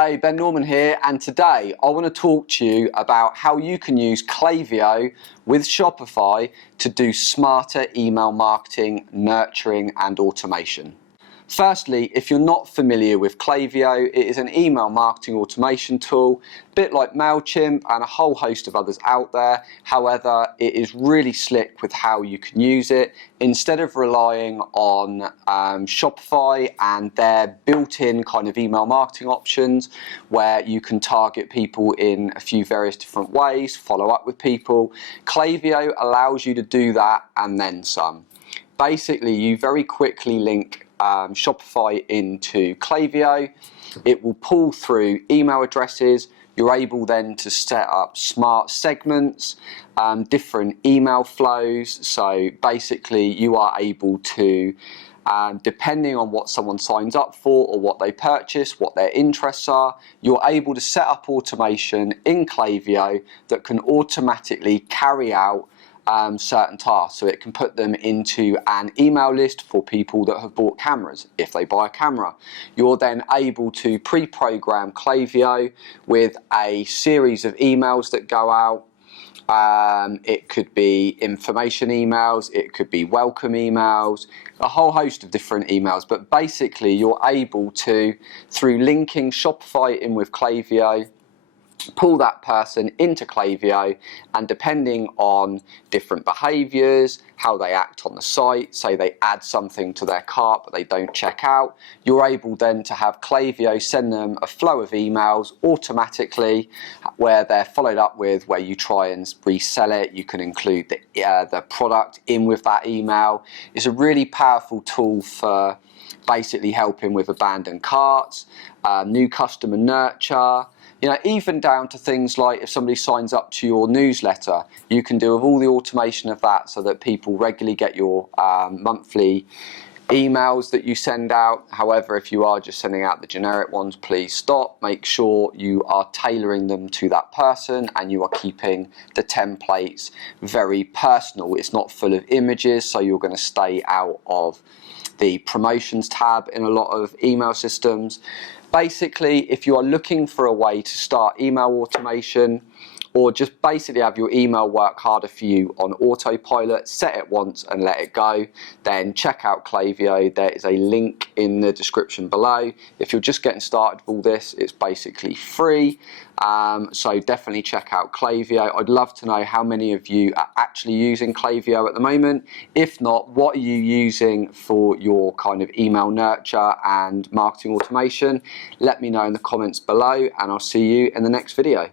Hey, Ben Norman here, and today I want to talk to you about how you can use Klaviyo with Shopify to do smarter email marketing, nurturing and automation. Firstly, if you're not familiar with Klaviyo, it is an email marketing automation tool, a bit like MailChimp and a whole host of others out there. However, it is really slick with how you can use it. Instead of relying on Shopify and their built-in kind of email marketing options where you can target people in a few various different ways, follow up with people, Klaviyo allows you to do that and then some. Basically, you very quickly link Shopify into Klaviyo. It will pull through email addresses. You're able then to set up smart segments, different email flows. So basically you are able to, depending on what someone signs up for or what they purchase, what their interests are, you're able to set up automation in Klaviyo that can automatically carry out certain tasks. So it can put them into an email list for people that have bought cameras. If they buy a camera, you're then able to pre-program Klaviyo with a series of emails that go out. It could be information emails, it could be welcome emails, a whole host of different emails. But basically you're able to, through linking Shopify in with Klaviyo, pull that person into Klaviyo, and depending on different behaviours, how they act on the site, say they add something to their cart but they don't check out, you're able then to have Klaviyo send them a flow of emails automatically where they're followed up with, where you try and resell it. You can include the product in with that email. It's a really powerful tool for basically helping with abandoned carts, new customer nurture, even down to things like if somebody signs up to your newsletter, you can do with all the automation of that so that people regularly get your monthly emails that you send out. However, if you are just sending out the generic ones, please stop. Make sure you are tailoring them to that person and you are keeping the templates very personal. It's not full of images, so you're going to stay out of the promotions tab in a lot of email systems. Basically, if you are looking for a way to start email automation or just basically have your email work harder for you on autopilot, set it once and let it go, then check out Klaviyo. There is a link in the description below. If you're just getting started with all this, it's basically free. So definitely check out Klaviyo. I'd love to know how many of you are actually using Klaviyo at the moment. If not, what are you using for your kind of email nurture and marketing automation? Let me know in the comments below and I'll see you in the next video.